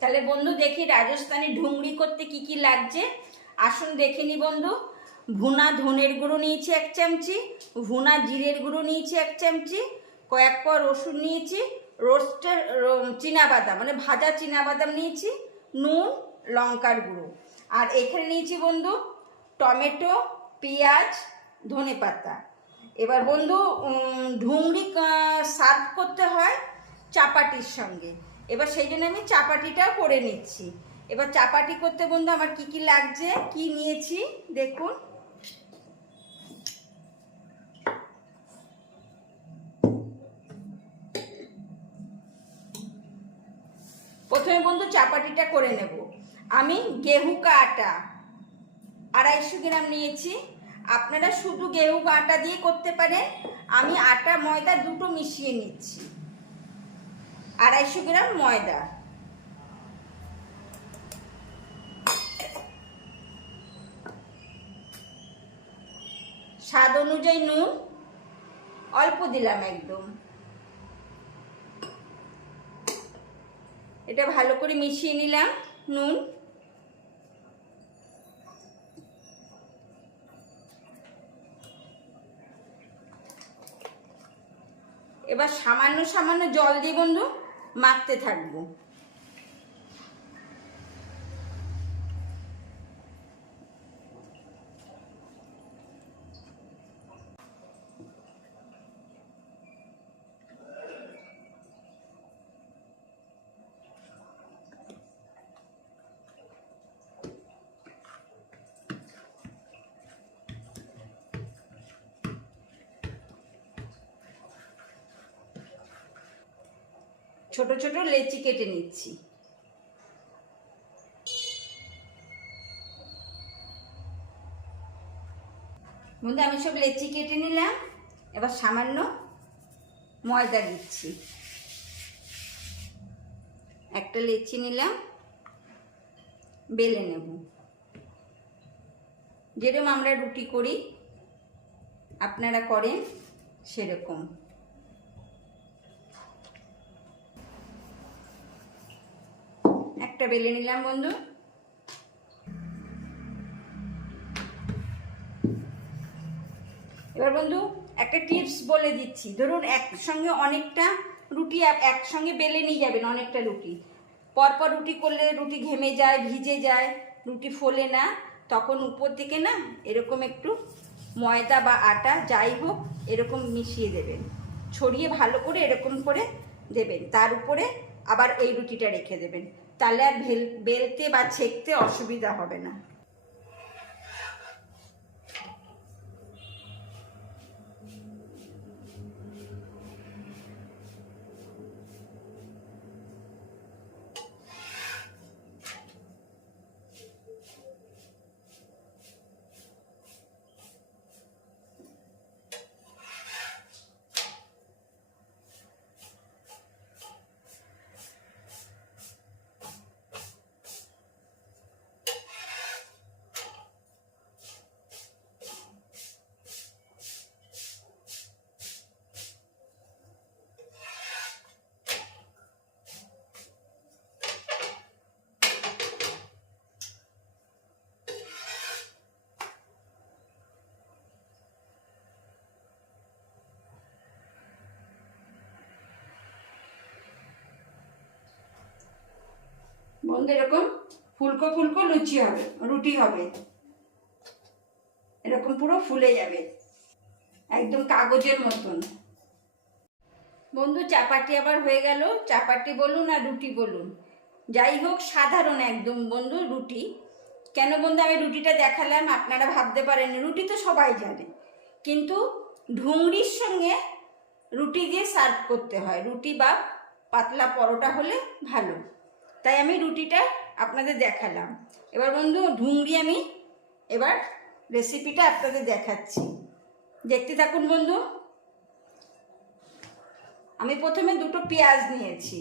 তাহলে বন্ধু দেখি রাজস্থানি ঢুংরি করতে কি কি লাগছে। আসুন দেখে নি বন্ধু। ভুনা ধনের গুঁড়ো নিয়েছি 1 চামচি, ভুনা জিরের গুঁড়ো নিয়েছি 1 চামচি, কয়েক কোয়া রসুন নিয়েছি, রোস্টের চীনাবাদাম মানে ভাজা চীনাবাদাম নিয়েছি, নুন, লঙ্কার গুঁড়ো। আর এখানে নিয়েছি বন্ধু টমেটো, পেঁয়াজ, ধনেপাতা। এবার বন্ধু ঢুংরি সার্ভ করতে হয় চাপাটির সঙ্গে। এবার সেই জন্য আমি চাপাটিটাও করে নিচ্ছি। এবার চাপাটি করতে বন্ধু আমার কি কি লাগছে, কি নিয়েছি দেখুন। প্রথমে বন্ধু চাপাটিটা করে নেব। আমি গেহু কা আটা 250 গ্রাম নিয়েছি। আপনারা শুধু গেহু কা আটা দিয়ে করতে পারেন। আমি আটা ময়দা দুটো মিশিয়ে নিচ্ছি। 250 গ্রাম ময়দা, স্বাদ অনুযায়ী নুন, অল্প দিলাম একদম। এটা ভালো করে মিশিয়ে নিলাম নুন। এবার সামান্য সামান্য জল দিয়ে বন্ধু মাখতে থাকবো। ছোট ছোট লেচি কেটে নিচ্ছি। বন্ধু আমি সব লেচি কেটে নিলাম। এবার সামান্য ময়দা দিচ্ছি। একটা লেচি নিলাম, বেলে নেব। যেরকম আমরা রুটি করি আপনারা করেন সেরকম। একটা বেলে নিলাম বন্ধু। এবার বন্ধু একটা টিপস বলে দিচ্ছি। ধরুন একসঙ্গে অনেকটা রুটি একসঙ্গে বেলে নিয়ে যাবেন। অনেকটা রুটি পরপর রুটি করলে রুটি ঘেমে যায়, ভিজে যায়, রুটি ফোলে না। তখন উপর থেকে না এরকম একটু ময়দা বা আটা যাই হোক এরকম মিশিয়ে দেবেন, ছড়িয়ে ভালো করে এরকম করে দেবেন। তার উপরে আবার এই রুটিটা রেখে দেবেন। তাহলে আর বেলতে বা ছেঁকতে অসুবিধা হবে না। বন্ধু এরকম ফুলকো ফুলকো লুচি হবে, রুটি হবে, এরকম পুরো ফুলে যাবে একদম কাগজের মতন। বন্ধু চাপাটি আবার হয়ে গেল। চাপাটি বলুন আর রুটি বলুন, যাই হোক সাধারণ একদম বন্ধু রুটি। কেন বন্ধু আমি রুটিটা দেখালাম আপনারা ভাবতে পারেন রুটি তো সবাই জানে, কিন্তু ঢুংরির সঙ্গে রুটি দিয়ে সার্ভ করতে হয়। রুটি বা পাতলা পরোটা হলে ভালো, তাই আমি রুটিটা আপনাদের দেখালাম। এবার বন্ধু ঢুংরি আমি এবার রেসিপিটা আপনাদের দেখাচ্ছি, দেখতে থাকুন বন্ধু। আমি প্রথমে দুটো পেঁয়াজ নিয়েছি।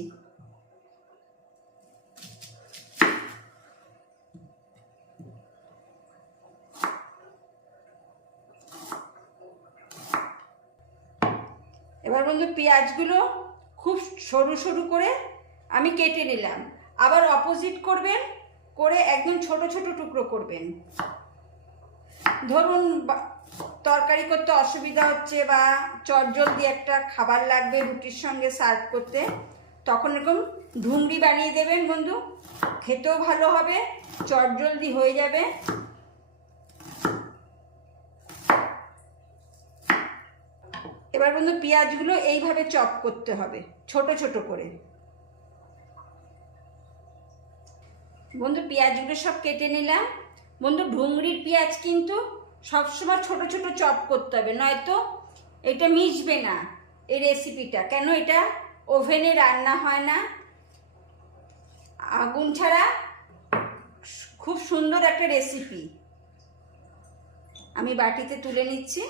এবার বন্ধু পেঁয়াজগুলো খুব সরু সরু করে আমি কেটে নিলাম। আবার অপোজিট করবেন, করে একদম ছোট ছোট টুকরো করবেন। ধরুন তরকারি করতে অসুবিধা হচ্ছে বা চটজলদি একটা খাবার লাগবে রুটির সঙ্গে সার্ভ করতে, তখন এরকম ঢুংরি বানিয়ে দেবেন বন্ধু, খেতেও ভালো হবে, চটজলদি হয়ে যাবে। এবার বন্ধু পেঁয়াজগুলো এইভাবে চপ করতে হবে ছোট ছোট করে। বন্ধু পেঁয়াজগুলো সব কেটে নিলাম। বন্ধু ঢুংরির পেঁয়াজ কিন্তু সবসময় ছোট ছোট চপ করতে হবে, নয়তো এটা মিশবে না এই রেসিপিটা। কেন? এটা ওভেনে রান্না হয় না, আগুন ছাড়া খুব সুন্দর একটা রেসিপি। আমি বাটিতে তুলে নিচ্ছি।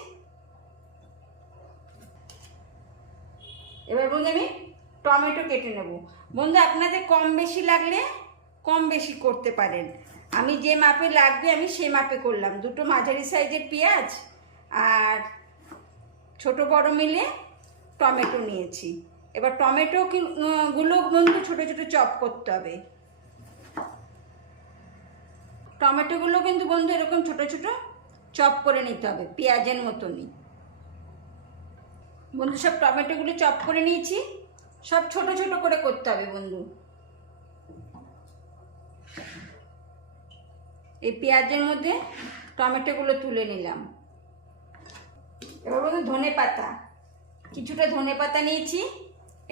এবার বন্ধু আমি টমেটো কেটে নেব। বন্ধু আপনাদের কম বেশি লাগলে কম বেশি করতে পারেন, আমি যে মাপে লাগবে আমি সে মাপে করলাম। দুটো মাঝারি সাইজের পেঁয়াজ আর ছোট বড় মিলে টমেটো নিয়েছি। এবার টমেটো গুলো বন্ধু ছোট ছোট চপ করতে হবে। টমেটোগুলো কিন্তু বন্ধু এরকম ছোট ছোট চপ করে নিতে হবে পেঁয়াজের মতনই। বন্ধু সব টমেটোগুলো চপ করে নিয়েছি, সব ছোট ছোট করে করতে হবে বন্ধু। এই পেঁয়াজের মধ্যে টমেটোগুলো তুলে নিলাম। এবার বন্ধু ধনে পাতা, কিছুটা ধনে পাতা নিয়েছি,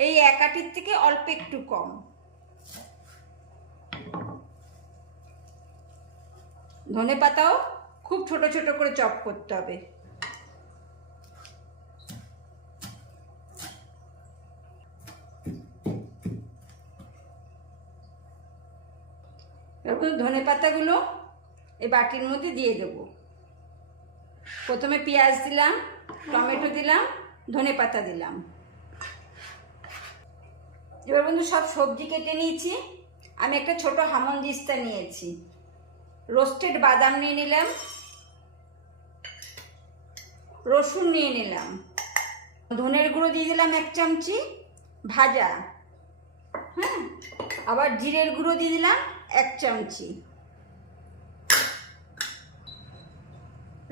এই এক আটির থেকে অল্প একটু কম। ধনে পাতাও খুব ছোট ছোট করে চপ করতে হবে। এরকম ধনে পাতাগুলো এই বাটির মধ্যে দিয়ে দেব। প্রথমে পেঁয়াজ দিলাম, টমেটো দিলাম, ধনে পাতা দিলাম। এবার বন্ধু সব সবজি কেটে নিয়েছি। আমি একটা ছোট হামনদিস্তা নিয়েছি, রোস্টেড বাদাম নিয়ে নিলাম, রসুন নিয়ে নিলাম, ধনের গুঁড়ো দিয়ে দিলাম 1 চামচি ভাজা, হ্যাঁ, আবার জিরের গুঁড়ো দিয়ে দিলাম 1 চামচি,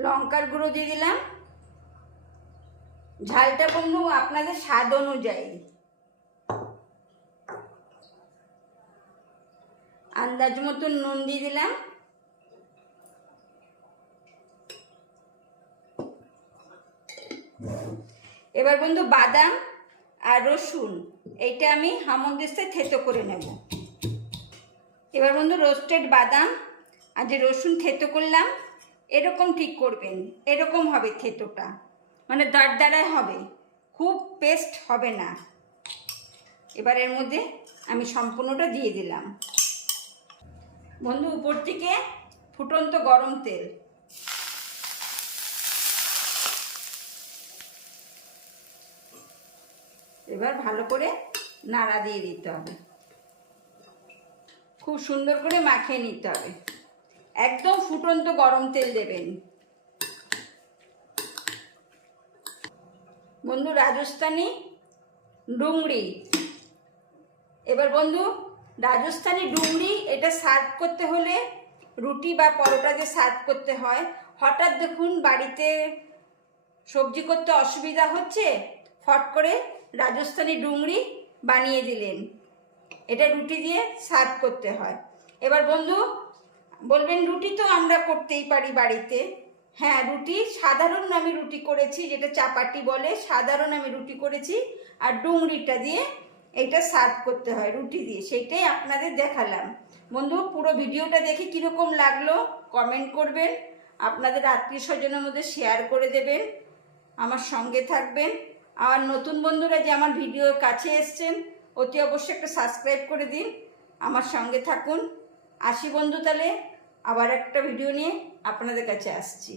লঙ্কার গুঁড়ো দিয়ে দিলাম। ঝালটা বন্ধু আপনাদের স্বাদ অনুযায়ী, আন্দাজ মতো নুন দিয়ে দিলাম। এবার বন্ধু বাদাম আর রসুন এইটা আমি হামনদিস্তায় থেতো করে নেব। এবার বন্ধু রোস্টেড বাদাম আর যে রসুন থেতো করলাম এরকম ঠিক করবেন, এরকম হবে থেতোটা, মানে দাঁড়ায় হবে, খুব পেস্ট হবে না। এবার এর মধ্যে আমি সম্পূর্ণটা দিয়ে দিলাম। বন্ধু উপর থেকে ফুটন্ত গরম তেল, এবার ভালো করে নাড়া দিয়ে দিতে হবে, খুব সুন্দর করে মাখিয়ে নিতে হবে। একদম ফুটন্ত গরম তেল দেবেন। বন্ধু রাজস্থানি ডুংরি, এবার বন্ধু রাজস্থানি ডুংরি এটা সার্ভ করতে হলে রুটি বা পরোটা দিয়ে সার্ভ করতে হয়। হঠাৎ দেখুন বাড়িতে সবজি করতে অসুবিধা হচ্ছে, ফট করে রাজস্থানি ডুংরি বানিয়ে দিলেন, এটা রুটি দিয়ে সার্ভ করতে হয়। এবার বন্ধু বলবেন রুটি তো আমরা করতেই পারি বাড়িতে, হ্যাঁ রুটি সাধারণ আমি রুটি করেছি, যেটা চাপাটি বলে, সাধারণ আমি রুটি করেছি, আর ডুংরিটা দিয়ে এটা সার্ভ করতে হয় রুটি দিয়ে, সেইটাই আপনাদের দেখালাম। বন্ধু পুরো ভিডিওটা দেখে কীরকম লাগলো কমেন্ট করবেন, আপনাদের আত্মীয় স্বজনের মধ্যে শেয়ার করে দেবেন, আমার সঙ্গে থাকবেন। আর নতুন বন্ধুরা যে আমার ভিডিওর কাছে এসছেন অতি অবশ্যই একটা সাবস্ক্রাইব করে দিন, আমার সঙ্গে থাকুন। আসি বন্ধু, তাহলে আবার একটা ভিডিও নিয়ে আপনাদের কাছে আসছি।